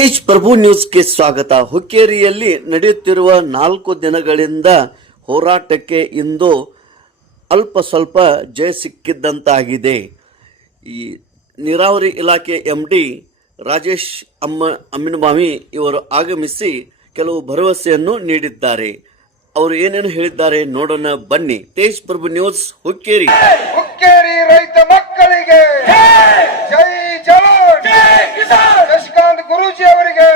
ತೇಜ್ ಪ್ರಭು ನ್ಯೂಸ್ಗೆ ಸ್ವಾಗತ. ಹುಕ್ಕೇರಿಯಲ್ಲಿ ನಡೆಯುತ್ತಿರುವ 4 ದಿನಗಳಿಂದ ಹೋರಾಟಕ್ಕೆ ಇಂದು ಅಲ್ಪ ಸ್ವಲ್ಪ ಜಯ ಸಿಕ್ಕಿದ್ದಂತಾಗಿದೆ. ಈ ನೀರಾವರಿ ಇಲಾಖೆ MD ರಾಜೇಶ್ ಅಮ್ಮಿನಬಾವಿ ಇವರು ಆಗಮಿಸಿ ಕೆಲವು ಭರವಸೆಯನ್ನು ನೀಡಿದ್ದಾರೆ. ಅವರು ಏನೇನು ಹೇಳಿದ್ದಾರೆ ನೋಡೋಣ ಬನ್ನಿ. ತೇಜ್ ಪ್ರಭು ನ್ಯೂಸ್ ಹುಕ್ಕೇರಿ. ಹುಕ್ಕೇರಿ ರೈತ ಮಕ್ಕಳಿಗೆ ಜೈ ಜವಾನ್, ಶಶಿಕಾಂತ್ ಗುರೂಜಿ ಅವರಿಗೆ,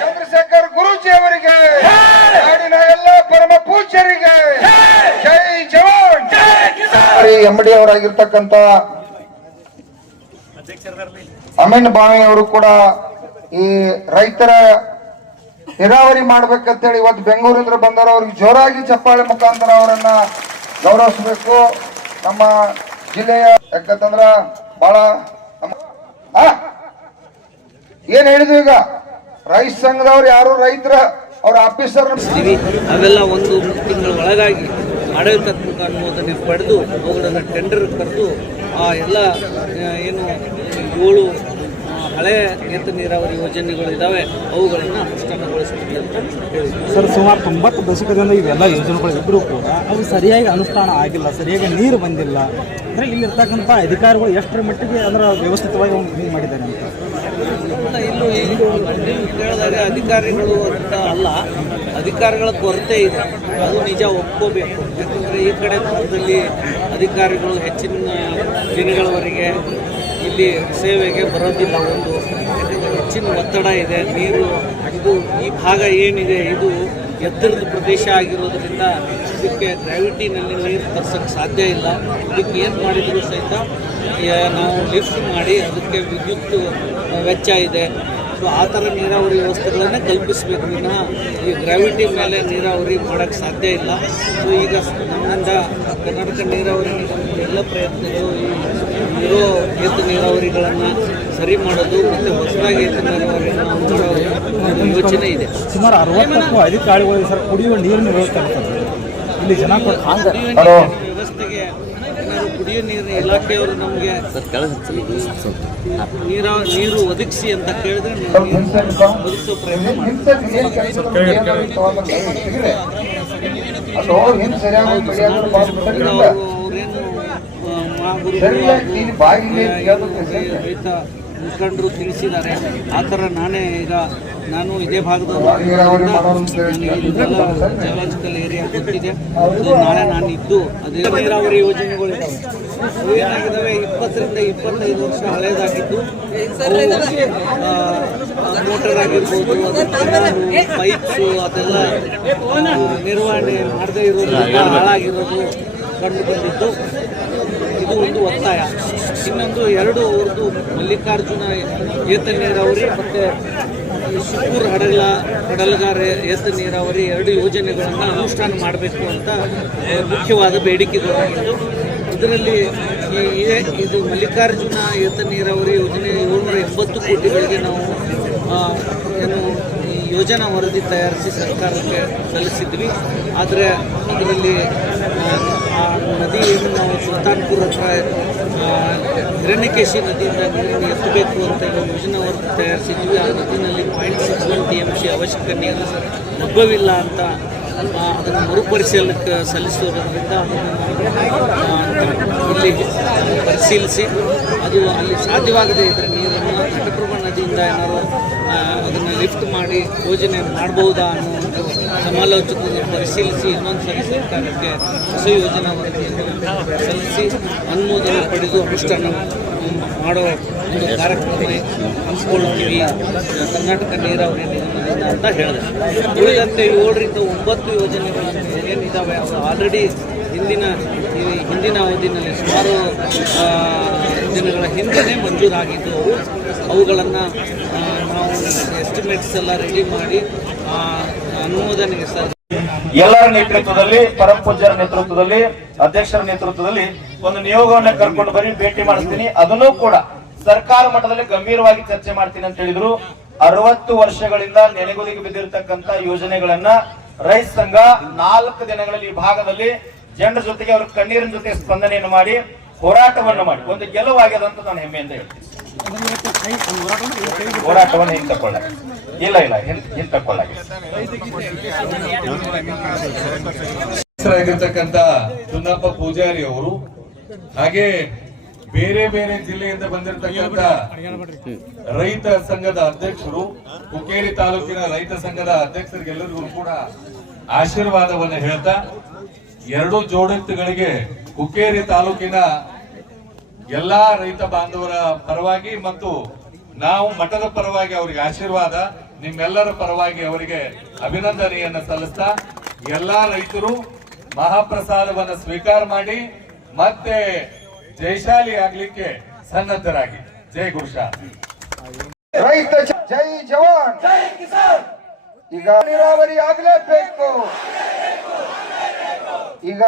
ಚಂದ್ರಶೇಖರ್ ಗುರೂಜಿ ಅವರಿಗೆ, ನಾಡಿನ ಎಲ್ಲ ಪರಮ ಪೂಜ್ಯರಿಗೆ ಜೈ ಜವಾನ್. MD ಅವರಾಗಿರ್ತಕ್ಕಂಥ ಅಮೀನ್ ಬಾವಿ ಅವರು ಕೂಡ ಈ ರೈತರ ನೀರಾವರಿ ಮಾಡ್ಬೇಕಂತೇಳಿ ಇವತ್ತು ಬೆಂಗಳೂರಿಂದ ಬಂದವರು. ಅವ್ರಿಗೆ ಜೋರಾಗಿ ಚಪ್ಪಾಳೆ ಮುಖಾಂತರ ಅವರನ್ನ ಗೌರವಿಸಬೇಕು. ನಮ್ಮ ಜಿಲ್ಲೆಯ ಯಾಕಂತಂದ್ರ ಬಹಳ ಏನ್ ಹೇಳಿದ್ವಿ, ಈಗ ರೈತ ಸಂಘದವ್ರು ಯಾರು ರೈತರ ಅವ್ರ ಆಫೀಸರ್ ಅವೆಲ್ಲ 1 ತಿಂಗಳ ಒಳಗಾಗಿ ಆಡಳಿತಾತ್ಮಕ ಅನುಮೋದನೆ ಪಡೆದು ಅವುಗಳನ್ನು ಟೆಂಡರ್ ಕರೆದು ಆ ಎಲ್ಲ ಏನು 7 ಹಳೆ ಏತ ನೀರಾವರಿ ಯೋಜನೆಗಳು ಇದ್ದಾವೆ ಅವುಗಳನ್ನು ಅನುಷ್ಠಾನಗೊಳಿಸಬೇಕು ಅಂತ ಹೇಳಿದ್ರು. ಸರ್, ಸುಮಾರು 90 ದಶಕದಿಂದ ಇವೆಲ್ಲ ಯೋಜನೆಗಳು ಇದ್ದರೂ ಕೂಡ ಅವು ಸರಿಯಾಗಿ ಅನುಷ್ಠಾನ ಆಗಿಲ್ಲ, ಸರಿಯಾಗಿ ನೀರು ಬಂದಿಲ್ಲ. ಅಂದರೆ ಇಲ್ಲಿರ್ತಕ್ಕಂಥ ಅಧಿಕಾರಿಗಳು ಎಷ್ಟರ ಮಟ್ಟಿಗೆ ಅದರ ವ್ಯವಸ್ಥಿತವಾಗಿ ಇದು ಮಾಡಿದ್ದಾರೆ ಅಂತ ಇಲ್ಲೂ ಕೇಳಿದಾಗ ಅಧಿಕಾರಿಗಳು ಅಂತ ಅಲ್ಲ, ಅಧಿಕಾರಿಗಳ ಕೊರತೆ ಇದೆ, ಅದು ನಿಜ ಒಪ್ಕೋಬೇಕು. ಯಾಕಂದರೆ ಈ ಕಡೆ ಭಾಗದಲ್ಲಿ ಅಧಿಕಾರಿಗಳು ಹೆಚ್ಚಿನ ದಿನಗಳವರೆಗೆ ಇಲ್ಲಿ ಸೇವೆಗೆ ಬರೋದಿಲ್ಲ. ಯಾಕಂದರೆ ಹೆಚ್ಚಿನ ಒತ್ತಡ ಇದೆ. ನೀರು ಇದು ಈ ಭಾಗ ಏನಿದೆ ಇದು ಎತ್ತರದ ಪ್ರದೇಶ ಆಗಿರೋದ್ರಿಂದ ಇದಕ್ಕೆ ಗ್ರಾವಿಟಿನಲ್ಲಿ ನೀರು ತರ್ಸೋಕ್ಕೆ ಸಾಧ್ಯ ಇಲ್ಲ. ಇದಕ್ಕೆ ಏನು ಮಾಡಿದರೂ ಸಹಿತ ನಾವು ಲಿಫ್ಟ್ ಮಾಡಿ ಅದಕ್ಕೆ ವಿದ್ಯುತ್ ವೆಚ್ಚ ಇದೆ. ಸೊ ಆ ಥರ ನೀರಾವರಿ ವ್ಯವಸ್ಥೆಗಳನ್ನೇ ಕಲ್ಪಿಸಬೇಕು ವಿನಃ ಈ ಗ್ರಾವಿಟಿ ಮೇಲೆ ನೀರಾವರಿ ಮಾಡೋಕ್ಕೆ ಸಾಧ್ಯ ಇಲ್ಲ. ಸೊ ಈಗ ನಮ್ಮಿಂದ ಕರ್ನಾಟಕ ನೀರಾವರಿ ನಿಗಮದ ಎಲ್ಲ ಪ್ರಯತ್ನಗಳು ಇರೋ ಏತ ನೀರಾವರಿಗಳನ್ನು ಸರಿ ಮಾಡೋದು ಮತ್ತು ಹೊಸದಾಗಿ ಏತ ನೀರಾವರಿಯನ್ನು ಮಾಡೋ ಯೋಚನೆ ಇದೆ. ಸುಮಾರು 60ಕ್ಕೂ ಅಧಿಕಾರಿಗಳು ಸರ್ ಕುಡಿಯುವ ನೀರಿನ ವ್ಯವಸ್ಥೆ ಆಗ್ತದೆ ಇಲ್ಲಿ ಜನ ವ್ಯವಸ್ಥೆಗೆ ಏನಾದ್ರು ಕುಡಿಯೋ ನೀರಿನ ಇಲಾಖೆಯವರು ನಮಗೆ ನೀರು ಒದಗಿಸಿ ಅಂತ ಕೇಳಿದ್ರೆ ಒದಗಿಸೋ ಪ್ರಯತ್ನ ರೈತ ಮುಖಂಡರು ತಿಳಿಸಿದ್ದಾರೆ. ಆ ಥರ ನಾನು ಇದೇ ಭಾಗದವರು ಜಿಯೋಲಾಜಿಕಲ್ ಏರಿಯಾ ಗೊತ್ತಿದೆ. ನಾಳೆ ನಾನು ಇದ್ದು ಅದೇ ನೀರಾವರಿ ಯೋಜನೆಗಳಿದ್ದಾವೆ. ಅವು ಏನಾಗಿದ್ದಾವೆ 20 ರಿಂದ 25 ವರ್ಷ ಹಳೇದಾಗಿದ್ದು ಮೋಟರ್ ಆಗಿರ್ಬೋದು, ಪೈಪ್ಸು ಅದೆಲ್ಲ ನಿರ್ವಹಣೆ ಮಾಡದೇ ಇರೋದು, ಹಾಳಾಗಿರೋದು ಕಂಡು ಬಂದಿದ್ದು. ಇದು ಒಂದು ಒತ್ತಾಯ. ಇನ್ನೊಂದು 2 ಅವ್ರದ್ದು ಮಲ್ಲಿಕಾರ್ಜುನ ಏತ ನೀರಾವರಿ ಮತ್ತು ಸುಕೂರ್ ಹಡಲಗಾರ ಏತ ನೀರಾವರಿ 2 ಯೋಜನೆಗಳನ್ನು ಅನುಷ್ಠಾನ ಮಾಡಬೇಕು ಅಂತ ಮುಖ್ಯವಾದ ಬೇಡಿಕೆಗಳಾಗಿದ್ದು. ಇದರಲ್ಲಿ ಇದು ಮಲ್ಲಿಕಾರ್ಜುನ ಏತ ನೀರಾವರಿ ಯೋಜನೆ 780 ಕೋಟಿಗಳಿಗೆ ನಾವು ಏನು ಈ ಯೋಜನಾ ವರದಿ ತಯಾರಿಸಿ ಸರ್ಕಾರಕ್ಕೆ ಸಲ್ಲಿಸಿದ್ವಿ. ಆದರೆ ಅದರಲ್ಲಿ ಆ ನದಿ ಏನು ನಾವು ಸುಲ್ತಾನ್ಪುರ ಹತ್ರ ಹಿರಣ್ಯಕೇಶಿ ನದಿಯಿಂದ ನೀರನ್ನು ಎತ್ತಬೇಕು ಅಂತ ಯೋಜನಾ ವರದಿ ತಯಾರಿಸಿದ್ವಿ. ಆ ನದಿನಲ್ಲಿ 0.61 TMC ಅವಶ್ಯಕ ನೀರು ಲಭ್ಯವಿಲ್ಲ ಅಂತ ಅದನ್ನು ಮರುಪರಿಶೀಲನಕ್ಕೆ ಸಲ್ಲಿಸೋದ್ರಿಂದ ಇಲ್ಲಿ ಪರಿಶೀಲಿಸಿ ಅದು ಅಲ್ಲಿ ಸಾಧ್ಯವಾಗದೇ ಇದ್ದರೆ ನೀರನ್ನು ಘಟಪ್ರಭಾ ನದಿಯಿಂದ ಏನಾದ್ರು ಅದನ್ನು ಲಿಫ್ಟ್ ಮಾಡಿ ಯೋಜನೆ ಮಾಡಬಹುದಾ ಅನ್ನೋ ಒಂದು ಸಮಾಲೋಚನೆ ಪರಿಶೀಲಿಸಿ ಇನ್ನೊಂದು ಸರಿ ಸರ್ಕಾರಕ್ಕೆ ಹೊಸ ಯೋಜನಾ ವರದಿಯನ್ನು ಸಲ್ಲಿಸಿ ಅನುಮೋದನೆ ಪಡೆದು ಅನುಷ್ಠಾನ ಮಾಡೋ ಒಂದು ಕಾರ್ಯಕ್ರಮ ಹಮ್ಮಿಕೊಳ್ಳುತ್ತೀವಿ ಕರ್ನಾಟಕ ನೀರಾವರಿ ನಿಗಮದಿಂದ ಅಂತ ಹೇಳಿದೆ. ಉಳಿದಂತೆ 7 ರಿಂದ 9 ಯೋಜನೆಗಳನ್ನು ಏನಿದ್ದಾವೆ ಅವು ಆಲ್ರೆಡಿ ಹಿಂದಿನ ಅವಧಿನಲ್ಲಿ ಸುಮಾರು ದಿನಗಳ ಹಿಂದೆ ಮಂಜೂರಾಗಿದ್ದು ಅವುಗಳನ್ನು ನಾವು ಎಸ್ಟಿಮೇಟ್ಸ್ ಎಲ್ಲ ರೆಡಿ ಮಾಡಿ ಅನುಮೋದನೆಗೆ ಎಲ್ಲರ ನೇತೃತ್ವದಲ್ಲಿ, ಪರಮ ಪೂಜ್ಯರ ನೇತೃತ್ವದಲ್ಲಿ, ಅಧ್ಯಕ್ಷರ ನೇತೃತ್ವದಲ್ಲಿ ಒಂದು ನಿಯೋಗವನ್ನ ಕರ್ಕೊಂಡು ಬರೀ ಭೇಟಿ ಮಾಡಿಸ್ತೀನಿ. ಅದನ್ನು ಕೂಡ ಸರ್ಕಾರ ಮಟ್ಟದಲ್ಲಿ ಗಂಭೀರವಾಗಿ ಚರ್ಚೆ ಮಾಡ್ತೀನಿ ಅಂತ ಹೇಳಿದ್ರು. 60 ವರ್ಷಗಳಿಂದ ನೆನೆಗುದಿಗೆ ಬಿದ್ದಿರತಕ್ಕಂತ ಯೋಜನೆಗಳನ್ನ ರೈತ ಸಂಘ 4 ದಿನಗಳಲ್ಲಿ ಈ ಭಾಗದಲ್ಲಿ ಜನರ ಜೊತೆಗೆ ಅವ್ರ ಕಣ್ಣೀರಿನ ಜೊತೆ ಸ್ಪಂದನೆಯನ್ನು ಮಾಡಿ ಹೋರಾಟವನ್ನು ಮಾಡಿ ಒಂದು ಗೆಲುವಾಗ್ಯದಂತ ನಾನು ಹೆಮ್ಮೆಯಿಂದ ಹೇಳ್ತೀನಿ. ಹೋರಾಟವನ್ನು ಹಿಂದೆ ತಕೊಳ್ಳಾಗಿ ಇಲ್ಲ ಹಿಂದೆ ತಕೊಳ್ಳಾಗಿ ಹೆಸರಾಗಿರ್ತಕ್ಕಂಥ ಚುನ್ನಪ್ಪ ಪೂಜಾರಿ ಅವರು ಹಾಗೆ ಬೇರೆ ಬೇರೆ ಜಿಲ್ಲೆಯಿಂದ ಬಂದಿರತಕ್ಕಂತ ರೈತ ಸಂಘದ ಅಧ್ಯಕ್ಷರು, ಹುಕ್ಕೇರಿ ತಾಲೂಕಿನ ರೈತ ಸಂಘದ ಅಧ್ಯಕ್ಷರಿಗೆಲ್ಲರಿಗೂ ಕೂಡ ಆಶೀರ್ವಾದವನ್ನು ಹೇಳ್ತಾ ಎರಡು ಜೋಡೆತ್ತುಗಳಿಗೆ ಹುಕ್ಕೇರಿ ತಾಲೂಕಿನ ಎಲ್ಲಾ ರೈತ ಬಾಂಧವರ ಪರವಾಗಿ ಮತ್ತು ನಾವು ಮಠದ ಪರವಾಗಿ ಅವರಿಗೆ ಆಶೀರ್ವಾದ, ನಿಮ್ಮೆಲ್ಲರ ಪರವಾಗಿ ಅವರಿಗೆ ಅಭಿನಂದನೆಯನ್ನು ಸಲ್ಲಿಸ್ತಾ ಎಲ್ಲಾ ರೈತರು ಮಹಾಪ್ರಸಾದವನ್ನು ಸ್ವೀಕಾರ ಮಾಡಿ ಮತ್ತೆ ಜಯಶಾಲಿ ಆಗ್ಲಿಕ್ಕೆ ಸನ್ನದ್ಧರಾಗಿ. ಜೈ ಗುರುಶಾ. ರೈತ ಜೈ ಜವಾನ್, ಈಗ ನೀರಾವರಿ ಆಗಲೇಬೇಕು. ಈಗ